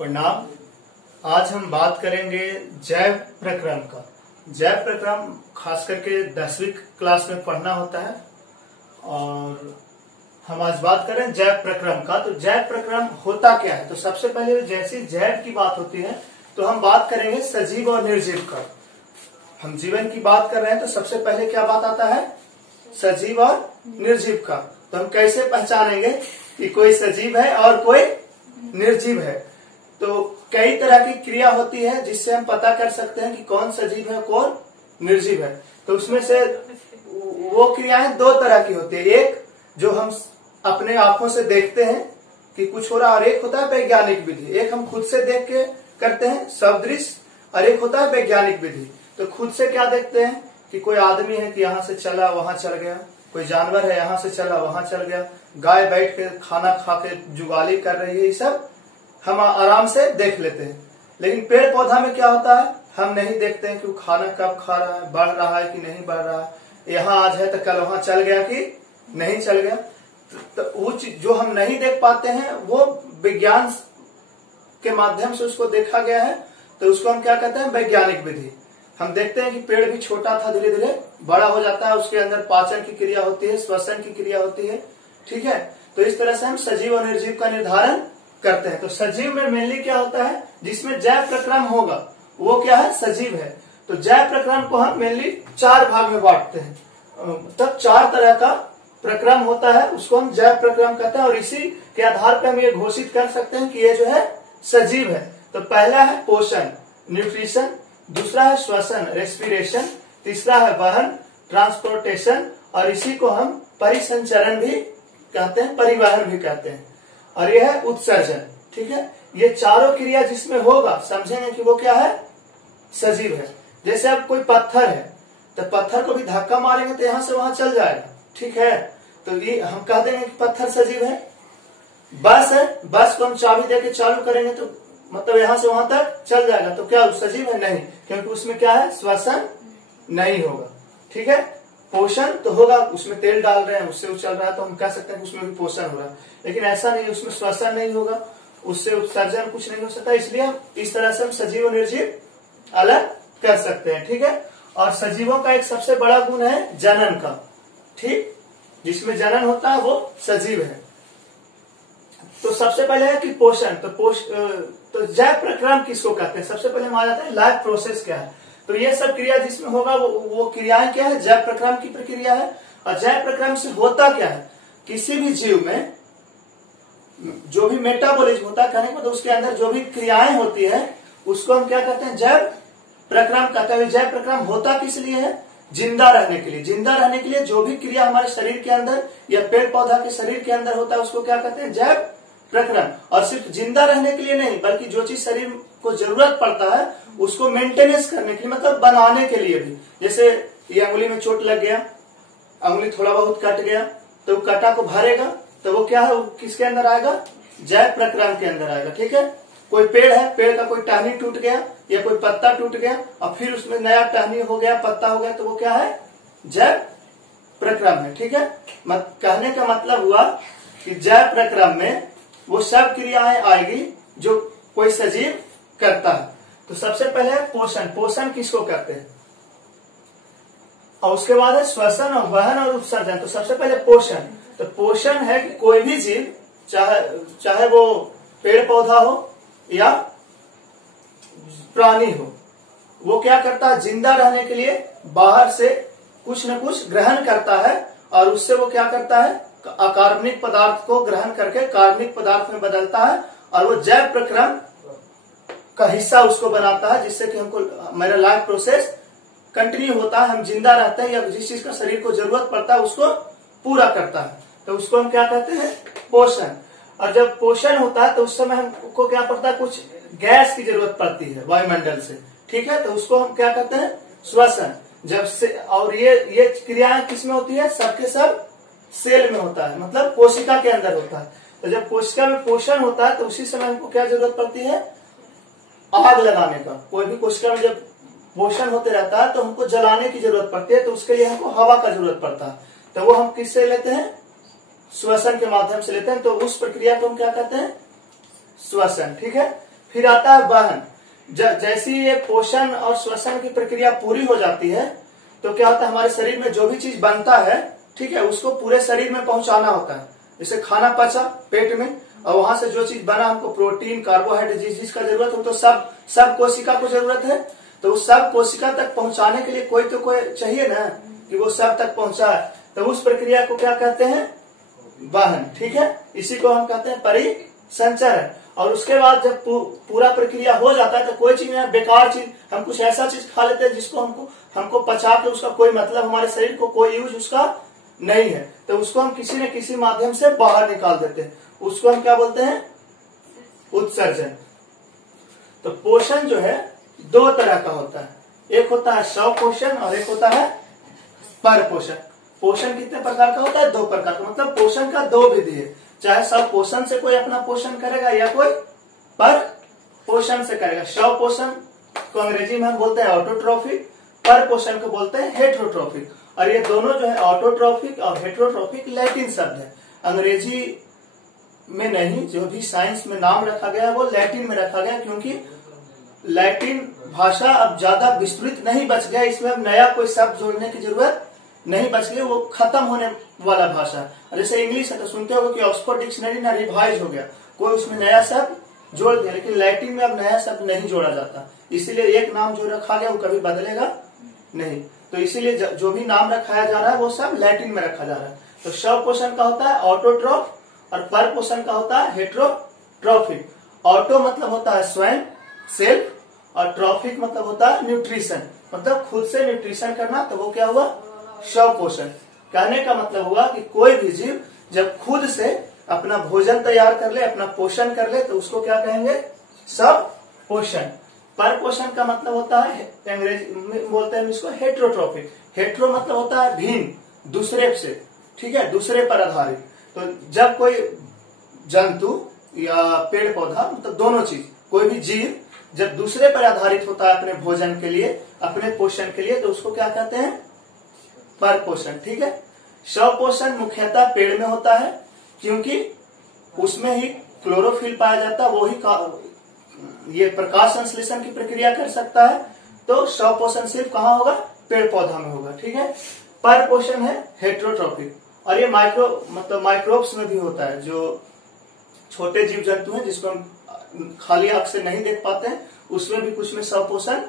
प्रणाम। आज हम बात करेंगे जैव प्रक्रम का। जैव प्रक्रम खास करके 10वीं क्लास में पढ़ना होता है और हम आज बात करें जैव प्रक्रम का। तो जैव प्रक्रम होता क्या है? तो सबसे पहले जैसे जैव की बात होती है तो हम बात करेंगे सजीव और निर्जीव का। हम जीवन की बात कर रहे हैं तो सबसे पहले क्या बात आता है? सजीव और निर्जीव का। तो हम कैसे पहचानेंगे कि कोई सजीव है और कोई निर्जीव है? तो कई तरह की क्रिया होती है जिससे हम पता कर सकते हैं कि कौन सजीव है कौन निर्जीव है। तो उसमें से वो क्रियाएं दो तरह की होती है। एक जो हम अपने आंखों से देखते हैं कि कुछ हो रहा, और एक होता है वैज्ञानिक विधि। एक हम खुद से देख के करते हैं सदृश, और एक होता है वैज्ञानिक विधि। तो खुद से क्या देखते हैं कि कोई आदमी है कि यहाँ से चला वहां चल गया, कोई जानवर है यहाँ से चला वहां चल गया, गाय बैठ के खाना खा के जुगाली कर रही है, ये सब हम आराम से देख लेते हैं। लेकिन पेड़ पौधा में क्या होता है? हम नहीं देखते हैं कि वो खाना कब खा रहा है, बढ़ रहा है कि नहीं बढ़ रहा है, यहाँ आज है तो कल वहां चल गया कि नहीं चल गया। तो वो चीज जो हम नहीं देख पाते हैं वो विज्ञान के माध्यम से उसको देखा गया है। तो उसको हम क्या कहते हैं? वैज्ञानिक विधि। हम देखते हैं कि पेड़ भी छोटा था, धीरे धीरे बड़ा हो जाता है, उसके अंदर पाचन की क्रिया होती है, श्वसन की क्रिया होती है। ठीक है, तो इस तरह से हम सजीव और निर्जीव का निर्धारण करते हैं। तो सजीव में मेनली क्या होता है? जिसमें जैव प्रक्रम होगा वो क्या है? सजीव है। तो जैव प्रक्रम को हम मेनली 4 भाग में बांटते हैं। तब 4 तरह का प्रक्रम होता है, उसको हम जैव प्रक्रम कहते हैं। और इसी के आधार पर हम ये घोषित कर सकते हैं कि ये जो है सजीव है। तो पहला है पोषण, न्यूट्रिशन। दूसरा है श्वसन, रेस्पिरेशन। तीसरा है वहन, ट्रांसपोर्टेशन। और इसी को हम परिसंचरण भी कहते हैं, परिवहन भी कहते हैं। और यह है उत्सर्जन। ठीक है, ये चारों क्रिया जिसमें होगा समझेंगे कि वो क्या है? सजीव है। जैसे अब कोई पत्थर है तो पत्थर को भी धक्का मारेंगे तो यहां से वहां चल जाएगा। ठीक है, तो ये हम कह देंगे कि पत्थर सजीव है। बस है, बस को हम चाबी देके चालू करेंगे तो मतलब यहां से वहां तक चल जाएगा। तो क्या सजीव है? नहीं, क्योंकि उसमें क्या है? श्वसन नहीं होगा। ठीक है, पोषण तो होगा, उसमें तेल डाल रहे हैं उससे वो चल रहा है तो हम कह सकते हैं कि उसमें भी पोषण हो रहा है। लेकिन ऐसा नहीं, उसमें श्वसन नहीं होगा, उससे उत्सर्जन कुछ नहीं हो सकता। इसलिए हम इस तरह से हम सजीव और निर्जीव अलग कर सकते हैं। ठीक है, और सजीवों का एक सबसे बड़ा गुण है जनन का। ठीक, जिसमें जनन होता है वो सजीव है। तो सबसे पहले है कि पोषण। तो जैव प्रक्रम किसको कहते हैं? सबसे पहले हम आ जाते हैं लाइफ प्रोसेस क्या है। तो ये सब क्रिया जिसमें होगा वो क्रियाएं क्या है? जैव प्रक्रम की प्रक्रिया है। और जैव प्रक्रम से होता क्या है? किसी भी जीव में जो भी मेटाबॉलिज्म होता है, कहने का मतलब उसके अंदर जो भी क्रियाएं होती है उसको हम क्या कहते हैं? जैव प्रक्रम कहते हैं। जैव प्रक्रम होता किस लिए है? जिंदा रहने के लिए। जिंदा रहने के लिए जो भी क्रिया हमारे शरीर के अंदर या पेड़ पौधा के शरीर के अंदर होता है उसको क्या कहते हैं? जैव प्रक्रम। और सिर्फ जिंदा रहने के लिए नहीं, बल्कि जो चीज शरीर को जरूरत पड़ता है उसको मेंटेनेंस करने के लिए, मतलब बनाने के लिए भी। जैसे ये अंगुली में चोट लग गया, अंगुली थोड़ा बहुत कट गया, तो कटा को भरेगा तो वो क्या है? वो किसके अंदर आएगा? जैव प्रक्रम के अंदर आएगा। ठीक है, कोई पेड़ है, पेड़ का कोई टहनी टूट गया या कोई पत्ता टूट गया और फिर उसमें नया टहनी हो गया, पत्ता हो गया, तो वो क्या है? जैव प्रक्रम है। ठीक है, कहने का मतलब हुआ कि जैव प्रक्रम में वो सब क्रियाएं आएगी जो कोई सजीव करता है। तो सबसे पहले है पोषण। पोषण किसको कहते हैं? और उसके बाद है श्वसन और वहन और उत्सर्जन। तो सबसे पहले पोषण। तो पोषण है कि कोई भी जीव, चाहे वो पेड़ पौधा हो या प्राणी हो, वो क्या करता है? जिंदा रहने के लिए बाहर से कुछ न कुछ ग्रहण करता है और उससे वो क्या करता है? अकार्बनिक पदार्थ को ग्रहण करके कार्बनिक पदार्थ में बदलता है और वो जैव प्रक्रम का हिस्सा उसको बनाता है, जिससे कि हमको मेरा लाइफ प्रोसेस कंटिन्यू होता है, हम जिंदा रहते हैं या जिस चीज का शरीर को जरूरत पड़ता है उसको पूरा करता है। तो उसको हम क्या कहते हैं? पोषण। और जब पोषण होता है तो उस समय हमको क्या पड़ता है? कुछ गैस की जरूरत पड़ती है वायुमंडल से। ठीक है, तो उसको हम क्या कहते हैं? श्वसन। जब से, और ये क्रियाएं किसमें होती है? सबके सब सेल में होता है, मतलब कोशिका के अंदर होता है। तो जब कोशिका में पोषण होता है तो उसी समय हमको क्या जरूरत पड़ती है? आग लगाने का। कोई भी कोशिका में जब पोषण होते रहता है तो हमको जलाने की जरूरत पड़ती है, तो उसके लिए हमको हवा का जरूरत पड़ता है। तो वो हम किससे लेते हैं? श्वसन के माध्यम से लेते हैं। तो उस प्रक्रिया को हम क्या कहते हैं? श्वसन। ठीक है, फिर आता है वहन। जैसी ये पोषण और श्वसन की प्रक्रिया पूरी हो जाती है तो क्या होता है, हमारे शरीर में जो भी चीज बनता है, ठीक है, उसको पूरे शरीर में पहुंचाना होता है। जैसे खाना पचा पेट में, और वहां से जो चीज बना, हमको प्रोटीन, कार्बोहाइड्रेट, जिस चीज का जरूरत हो, तो सब कोशिका को जरूरत है। तो उस सब कोशिका तक पहुंचाने के लिए कोई तो कोई चाहिए ना, कि वो सब तक पहुंचाए। तो उस प्रक्रिया को क्या कहते हैं, वहन। ठीक है, इसी को हम कहते हैं परिसंचरण। और उसके बाद जब पूरा प्रक्रिया हो जाता है तो कोई चीज ना, बेकार चीज, हम कुछ ऐसा चीज खा लेते हैं जिसको हमको पचा के उसका कोई मतलब, हमारे शरीर को कोई यूज उसका नहीं है, तो उसको हम किसी न किसी माध्यम से बाहर निकाल देते हैं। उसको हम क्या बोलते हैं, उत्सर्जन। तो पोषण जो है दो तरह का होता है, एक होता है स्वपोषण और एक होता है परपोषण। पोषण कितने प्रकार का होता है, दो प्रकार का, मतलब पोषण का दो विधि है। चाहे स्वपोषण से कोई अपना पोषण करेगा या कोई पर पोषण से करेगा। स्वपोषण को अंग्रेजी में हम बोलते हैं ऑटोट्रॉफिक, पर पोषण को बोलते हैं हेट्रोट्रॉफिक। और ये दोनों जो है ऑटोट्रॉफिक और हेट्रोट्रॉफिक लैटिन शब्द है, अंग्रेजी में नहीं। जो भी साइंस में नाम रखा गया वो लैटिन में रखा गया, क्योंकि लैटिन भाषा अब ज्यादा विस्तृत नहीं बच गया, इसमें अब नया कोई शब्द जोड़ने की जरूरत नहीं बच गई, वो खत्म होने वाला भाषा है। जैसे इंग्लिश है तो सुनते हो कि ऑक्सफोर्ड डिक्शनरी ना रिवाइज हो गया, कोई उसमें नया शब्द जोड़ दिया, लेकिन लैटिन में अब नया शब्द नहीं जोड़ा जाता। इसीलिए एक नाम जो रखा गया वो कभी बदलेगा नहीं, तो इसीलिए जो भी नाम रखाया जा रहा है वो सब लैटिन में रखा जा रहा है। तो स्वपोषण का होता है ऑटोट्रॉफ और पर पोषण का होता है हेट्रोट्रॉफिक। ऑटो मतलब होता है स्वयं, सेल्फ, और ट्रॉफिक मतलब होता है न्यूट्रिशन, मतलब खुद से न्यूट्रिशन करना, तो वो क्या हुआ, स्वपोषण। कहने का मतलब हुआ कि कोई भी जीव जब खुद से अपना भोजन तैयार कर ले, अपना पोषण कर ले, तो उसको क्या कहेंगे, स्वपोषण। पर पोषण का मतलब होता है, अंग्रेजी में बोलते हैं इसको हेट्रोट्रॉफिक। हेट्रो मतलब होता है भिन्न, दूसरे से, ठीक है, दूसरे पर आधारित। तो जब कोई जंतु या पेड़ पौधा, मतलब दोनों चीज, कोई भी जीव जब दूसरे पर आधारित होता है अपने भोजन के लिए, अपने पोषण के लिए, तो उसको क्या कहते हैं, पर पोषण। ठीक है, स्वपोषण मुख्यतः पेड़ में होता है, क्योंकि उसमें ही क्लोरोफिल पाया जाता है, वो ही ये प्रकाश संश्लेषण की प्रक्रिया कर सकता है। तो स्वपोषण सिर्फ कहाँ होगा, पेड़ पौधा में होगा। ठीक है, पर पोषण है हेट्रोट्रॉफिक, और ये माइक्रोब्स में भी होता है, जो छोटे जीव जंतु हैं जिसको हम खाली आंख से नहीं देख पाते हैं, उसमें भी कुछ में स्वपोषण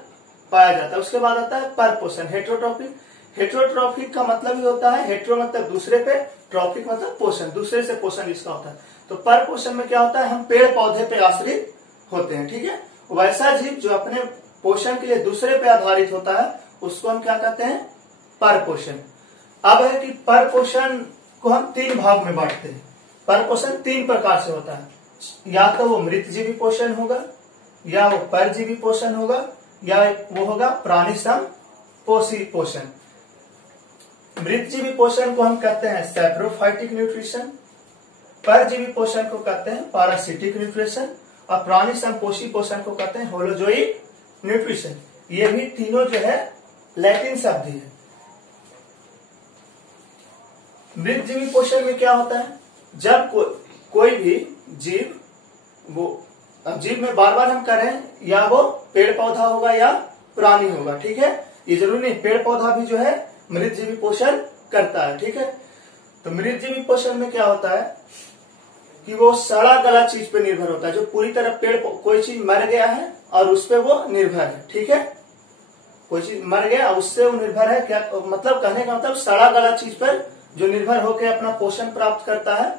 पाया जाता है। उसके बाद आता है पर पोषण हेट्रोट्रॉफिक। हेट्रोट्रॉफिक का मतलब ही होता है, हेट्रो मतलब दूसरे पे, ट्रॉफिक मतलब पोषण, दूसरे से पोषण इसका होता है। तो पर पोषण में क्या होता है, हम पेड़ पौधे पे आश्रित होते हैं। ठीक है, वैसा जीव जो अपने पोषण के लिए दूसरे पे आधारित होता है, उसको हम क्या कहते हैं, पर पोषण। अब है कि पर पोषण को हम तीन भाग में बांटते हैं। पर पोषण तीन प्रकार से होता है, या तो वो मृतजीवी पोषण होगा, या वो परजीवी पोषण होगा, या वो होगा प्राणी संपोषी पोषण। मृतजीवी पोषण को हम कहते हैं सैप्रोफाइटिक न्यूट्रिशन, परजीवी पोषण को कहते हैं पैरासिटिक न्यूट्रिशन, और प्राणी संपोषी पोषण को कहते हैं होलोजोइक न्यूट्रिशन। ये भी तीनों जो है लैटिन शब्द है। मृतजीवी पोषण में क्या होता है, जब कोई भी जीव, वो जीव में बार बार हम करें, या वो पेड़ पौधा होगा या प्राणी होगा। ठीक है, ये जरूरी नहीं, पेड़ पौधा भी जो है मृतजीवी पोषण करता है। ठीक है, तो मृतजीवी पोषण में क्या होता है कि वो सड़ा गला चीज पे निर्भर होता है, जो पूरी तरह कोई चीज मर गया है और उस पे वो निर्भर है। ठीक है, कोई चीज मर गया उससे वो निर्भर है, क्या मतलब, कहने का मतलब सड़ा गला चीज पर जो निर्भर होकर अपना पोषण प्राप्त करता है,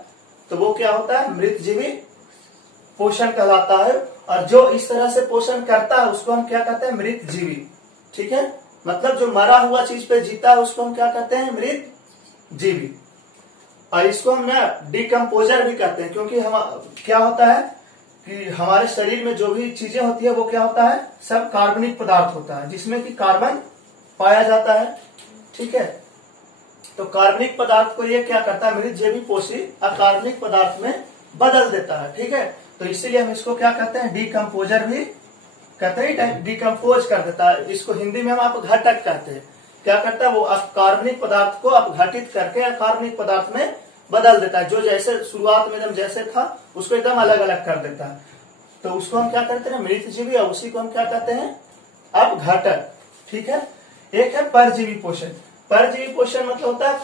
तो वो क्या होता है, मृतजीवी पोषण कहलाता है। और जो इस तरह से पोषण करता है उसको हम क्या कहते हैं, मृतजीवी। ठीक है, मतलब जो मरा हुआ चीज पे जीता है उसको हम क्या कहते हैं, मृतजीवी। और इसको हम ना डिकम्पोजर भी कहते हैं, क्योंकि हम क्या होता है कि हमारे शरीर में जो भी चीजें होती है वो क्या होता है, सब कार्बनिक पदार्थ होता है, जिसमें कि कार्बन पाया जाता है। ठीक है, तो कार्बनिक पदार्थ को ये क्या करता है, मृतजीवी पोषी अकार्बनिक पदार्थ में बदल देता है। ठीक है, तो इसीलिए हम इसको क्या कहते हैं, डिकम्पोजर भी कहते हैं, डिकम्पोज कर देता है। इसको हिंदी में हम अपघटक कहते हैं। क्या करता है, वो कार्बनिक पदार्थ को अपघटित करके अकार्बनिक पदार्थ में बदल देता है, जो जैसे शुरुआत में एकदम जैसे था उसको एकदम अलग अलग कर देता है। तो उसको हम क्या करते हैं मृतजीवी, और उसी को हम क्या कहते हैं अपघटक। ठीक है। एक है परजीवी पोषण। परजीवी पोषण मतलब होता है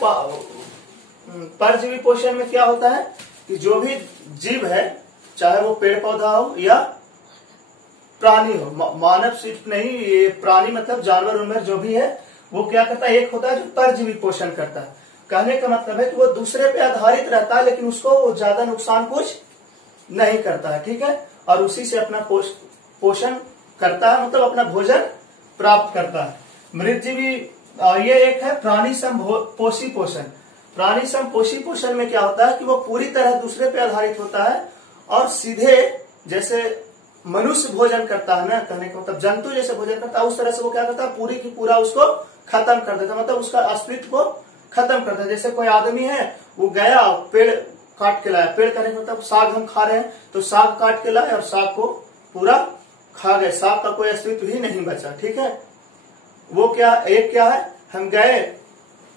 परजीवी पोषण में क्या होता है कि जो भी जीव है, चाहे वो पेड़ पौधा हो या प्राणी हो, मानव सिर्फ नहीं, ये प्राणी मतलब जानवर उनवर जो भी है, वो क्या करता है, एक होता है जो परजीवी पोषण करता है। कहने का मतलब है कि वो दूसरे पे आधारित रहता है, लेकिन उसको वो ज्यादा नुकसान कुछ नहीं करता है। ठीक है। और उसी से अपना पोषण करता है, मतलब अपना भोजन प्राप्त करता है। मृतजीवी ये एक है प्राणी समपोषी पोषण। प्राणी समपोषी पोषण में क्या होता है कि वो पूरी तरह दूसरे पे आधारित होता है और सीधे जैसे मनुष्य भोजन करता है ना, कहने का मतलब जंतु जैसे भोजन करता है, उस तरह से वो क्या करता है पूरी की पूरा उसको खत्म कर देता है, मतलब उसका अस्तित्व को खत्म करता है। जैसे कोई आदमी है, वो गया पेड़ काट के लाया, पेड़ करने का मतलब साग हम खा रहे हैं, तो साग काट के लाए और साग को पूरा खा गए, साग का कोई अस्तित्व ही नहीं बचा। ठीक है। वो क्या एक क्या है, हम गए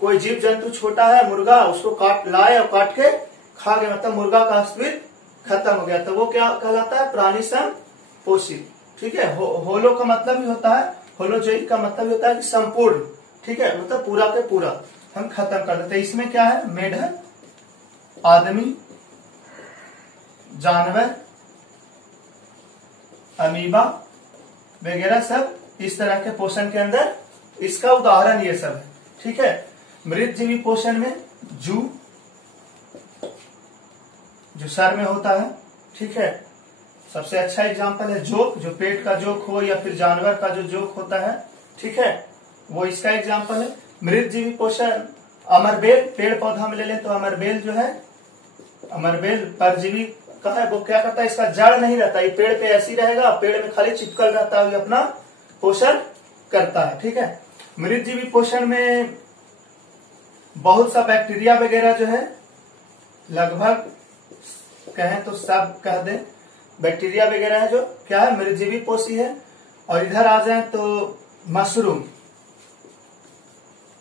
कोई जीव जंतु छोटा है मुर्गा, उसको काट लाए और काट के खा गए, मतलब मुर्गा का अस्तित्व खत्म हो गया, तो वो क्या कहलाता है प्राणी समपोषी। ठीक है। होलो का मतलब ही होता है, होलोजोइक का मतलब ही होता है कि संपूर्ण। ठीक है, मतलब पूरा के पूरा हम खत्म कर देते। इसमें क्या है, मेढक, आदमी, जानवर, अमीबा वगैरह सब इस तरह के पोषण के अंदर इसका उदाहरण ये सब है। ठीक है। मृतजीवी पोषण में जू जो सर में होता है, ठीक है, सबसे अच्छा एग्जांपल है जोक, जो पेट का जोक हो या फिर जानवर का जो जोक होता है, ठीक है, वो इसका एग्जांपल है। मृतजीवी पोषण अमरबेल, पेड़ पौधा में ले लें तो अमरबेल जो है, अमरबेल परजीवी का है, वो क्या करता है, इसका जड़ नहीं रहता, ये पेड़ पे ऐसी रहेगा, पेड़ में खाली चिपकल रहता है, अपना पोषण करता है। ठीक है। मृतजीवी पोषण में बहुत सा बैक्टीरिया वगैरह जो है, लगभग कहें तो सब कह दें, बैक्टीरिया वगैरह है जो क्या है मृतजीवी पोषी है। और इधर आ जाए तो मशरूम,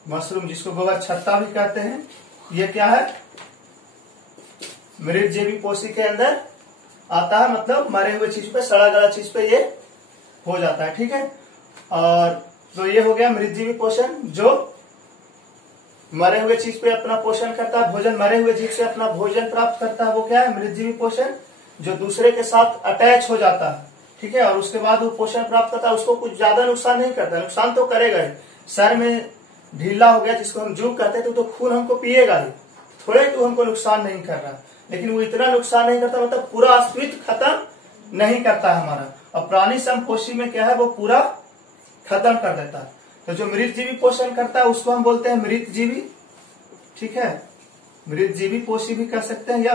मशरूम जिसको गोबर छत्ता भी कहते हैं, ये क्या है मृतजीवी पोषी के अंदर आता है, मतलब मरे हुए चीज पे, सड़ा गला चीज पे ये हो जाता है। ठीक है। और तो ये हो गया मृतजीवी पोषण, जो मरे हुए चीज पे अपना पोषण करता है, भोजन मरे हुए जीव से अपना भोजन प्राप्त करता है, वो क्या है मृतजीवी पोषण, जो दूसरे के साथ अटैच हो जाता है। ठीक है। और उसके बाद वो पोषण प्राप्त करता है, उसको कुछ ज्यादा नुकसान नहीं करता, नुकसान तो करेगा ही। सर में ढीला हो गया जिसको हम जूक कहते हैं, तो खून हमको पिएगा ही, थोड़े तो हमको नुकसान नहीं कर रहा, लेकिन वो इतना नुकसान नहीं करता, मतलब पूरा अस्तित्व खत्म नहीं करता है हमारा। और प्राणी समपोषी में क्या है, वो पूरा खत्म कर देता है। तो जो मृतजीवी पोषण करता है उसको हम बोलते हैं मृतजीवी। ठीक है। मृतजीवी पोषी भी कर सकते हैं या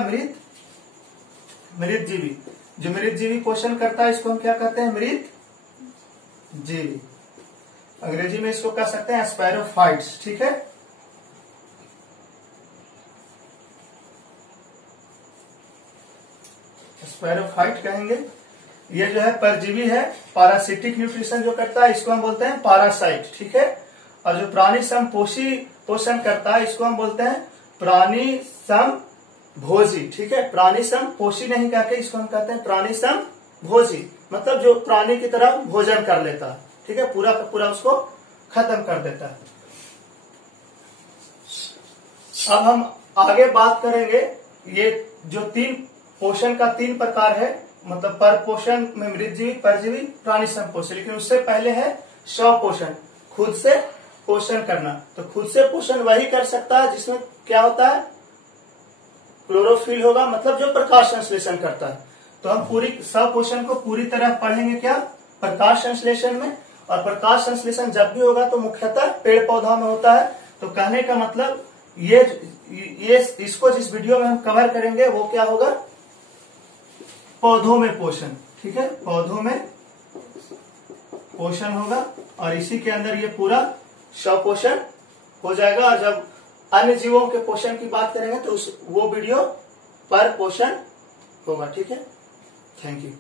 मृतजीवी। जो मृतजीवी पोषण करता है इसको हम क्या कहते हैं मृतजीवी। अंग्रेजी में इसको कह सकते हैं स्पैरोफाइट्स। ठीक है। स्पैरोफाइट कहेंगे। ये जो है परजीवी है, पैरासिटिक न्यूट्रिशन जो करता है इसको हम बोलते हैं पैरासाइट। ठीक है। और जो प्राणी समपोषी पोषण करता है इसको हम बोलते हैं प्राणी समभोजी। ठीक है। प्राणी समपोषी नहीं कहते, इसको हम कहते हैं प्राणी समभोजी, मतलब जो प्राणी की तरह भोजन कर लेता है। ठीक है। पूरा का पूरा उसको खत्म कर देता है। अब हम आगे बात करेंगे, ये जो पोषण का 3 प्रकार है, मतलब पर पोषण में मृतजीवी, परजीवी, प्राणी समपोषी, लेकिन उससे पहले है स्वपोषण, खुद से पोषण करना। तो खुद से पोषण वही कर सकता है जिसमें क्या होता है क्लोरोफिल होगा, मतलब जो प्रकाश संश्लेषण करता है। तो हम पूरी स्वपोषण को पूरी तरह पढ़ेंगे क्या प्रकाश संश्लेषण में। और प्रकाश संश्लेषण जब भी होगा तो मुख्यतः पेड़ पौधा में होता है। तो कहने का मतलब ये इसको जिस वीडियो में हम कवर करेंगे वो क्या होगा पौधों में पोषण। ठीक है। पौधों में पोषण होगा और इसी के अंदर ये पूरा स्वपोषण हो जाएगा। और जब अन्य जीवों के पोषण की बात करेंगे तो वो वीडियो पर पोषण होगा। ठीक है। Thank you.